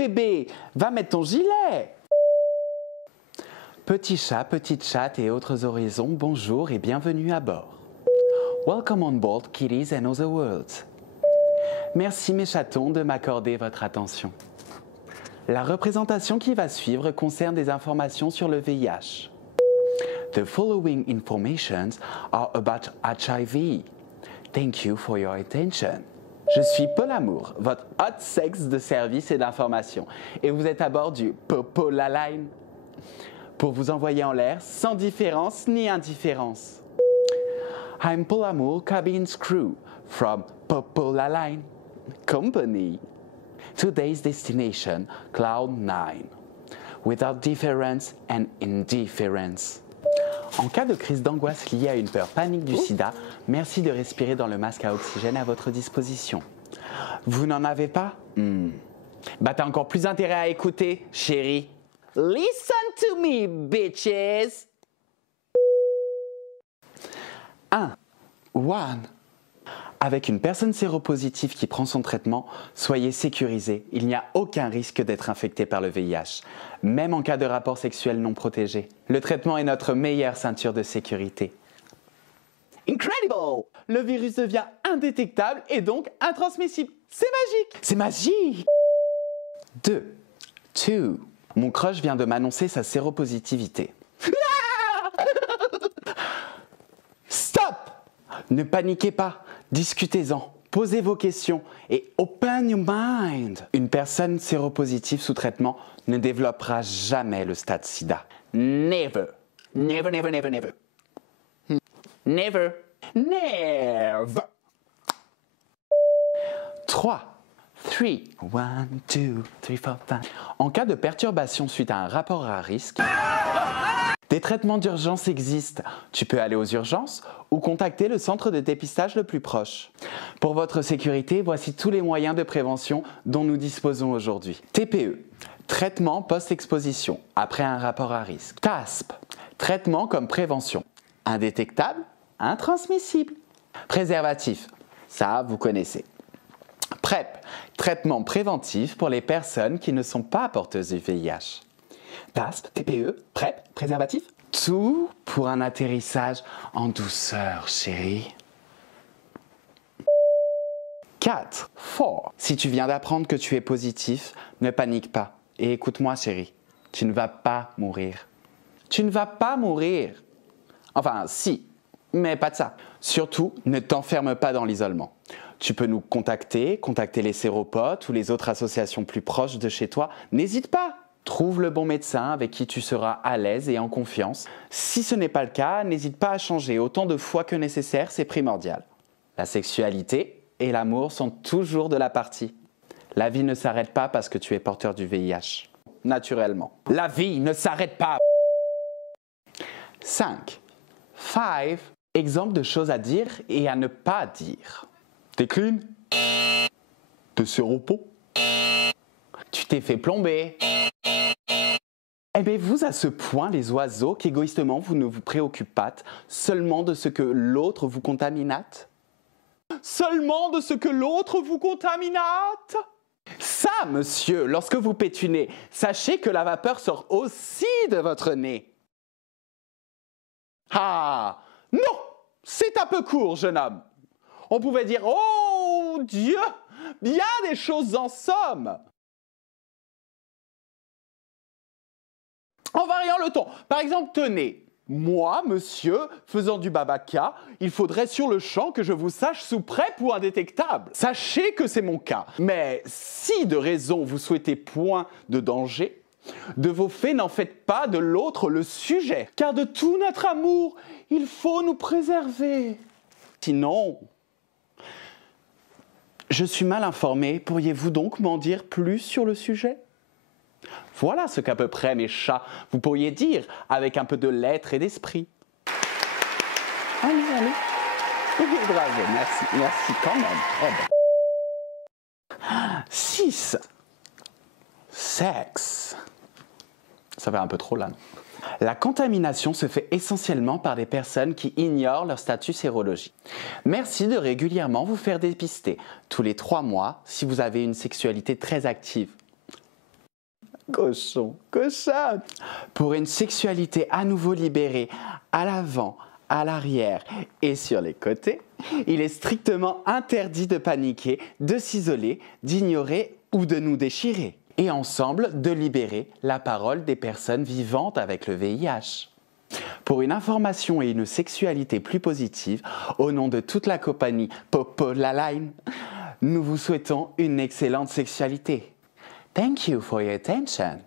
bébé, va mettre ton gilet. Petits chats, petites chattes et autres horizons, bonjour et bienvenue à bord. Welcome on board, kitties and other worlds. Merci mes chatons de m'accorder votre attention. La représentation qui va suivre concerne des informations sur le VIH. The following informations are about HIV. Thank you for your attention. Je suis Paul Amour, votre hot sex de service et d'information, et vous êtes à bord du Popola Line pour vous envoyer en l'air sans différence ni indifférence. I'm Paul Amour, cabin crew from Popola Line Company. Today's destination, Cloud 9, without difference and indifference. En cas de crise d'angoisse liée à une peur panique du sida, merci de respirer dans le masque à oxygène à votre disposition. Vous n'en avez pas? Bah t'as encore plus intérêt à écouter, chérie. Listen to me, bitches! 1. Avec une personne séropositive qui prend son traitement, soyez sécurisés. Il n'y a aucun risque d'être infecté par le VIH, même en cas de rapport sexuel non protégé. Le traitement est notre meilleure ceinture de sécurité. Incredible! Le virus devient indétectable et donc intransmissible. C'est magique! C'est magique! 2. Mon crush vient de m'annoncer sa séropositivité. Stop! Ne paniquez pas. Discutez-en, posez vos questions et open your mind. Une personne séropositive sous traitement ne développera jamais le stade sida. Never. Never, never, never, never. Never. Never. 3. 1, 2, 3, 4, 5. En cas de perturbation suite à un rapport à risque, des traitements d'urgence existent. Tu peux aller aux urgences ou contacter le centre de dépistage le plus proche. Pour votre sécurité, voici tous les moyens de prévention dont nous disposons aujourd'hui. TPE, traitement post-exposition, après un rapport à risque. TASP, traitement comme prévention, indétectable, intransmissible. Préservatif, ça vous connaissez. PrEP, traitement préventif pour les personnes qui ne sont pas porteuses du VIH. TASP, TPE, PrEP, préservatif. Tout pour un atterrissage en douceur, chérie. 4. Si tu viens d'apprendre que tu es positif, ne panique pas. Et écoute-moi, chérie, tu ne vas pas mourir. Tu ne vas pas mourir. Enfin, si, mais pas de ça. Surtout, ne t'enferme pas dans l'isolement. Tu peux nous contacter les séropotes ou les autres associations plus proches de chez toi. N'hésite pas. Trouve le bon médecin avec qui tu seras à l'aise et en confiance. Si ce n'est pas le cas, n'hésite pas à changer autant de fois que nécessaire, c'est primordial. La sexualité et l'amour sont toujours de la partie. La vie ne s'arrête pas parce que tu es porteur du VIH. Naturellement. La vie ne s'arrête pas. 5. Exemple de choses à dire et à ne pas dire. T'es clean? T'es séropo? Tu t'es fait plomber? Aimez-vous à ce point les oiseaux qu'égoïstement vous ne vous préoccupâtes seulement de ce que l'autre vous contaminate? Seulement de ce que l'autre vous contaminate? Ça, monsieur, lorsque vous pétunez, sachez que la vapeur sort aussi de votre nez. Ah, non, c'est un peu court, jeune homme. On pouvait dire, oh Dieu, bien des choses en somme. En variant le ton. Par exemple, tenez, moi, monsieur, faisant du babaka, il faudrait sur le champ que je vous sache sous PrEP ou indétectable. Sachez que c'est mon cas. Mais si de raison vous souhaitez point de danger, de vos faits n'en faites pas de l'autre le sujet. Car de tout notre amour, il faut nous préserver. Sinon, je suis mal informé. Pourriez-vous donc m'en dire plus sur le sujet ? Voilà ce qu'à peu près, mes chats, vous pourriez dire avec un peu de lettres et d'esprit. Allez, allez. Bravo, merci quand même. 6. Sexe. Ça va un peu trop là, non ? La contamination se fait essentiellement par des personnes qui ignorent leur statut sérologique. Merci de régulièrement vous faire dépister, tous les 3 mois, si vous avez une sexualité très active. Cochon, cochonne. Pour une sexualité à nouveau libérée à l'avant, à l'arrière et sur les côtés, il est strictement interdit de paniquer, de s'isoler, d'ignorer ou de nous déchirer. Et ensemble, de libérer la parole des personnes vivantes avec le VIH. Pour une information et une sexualité plus positive, au nom de toute la compagnie Popo la Line, nous vous souhaitons une excellente sexualité. Thank you for your attention.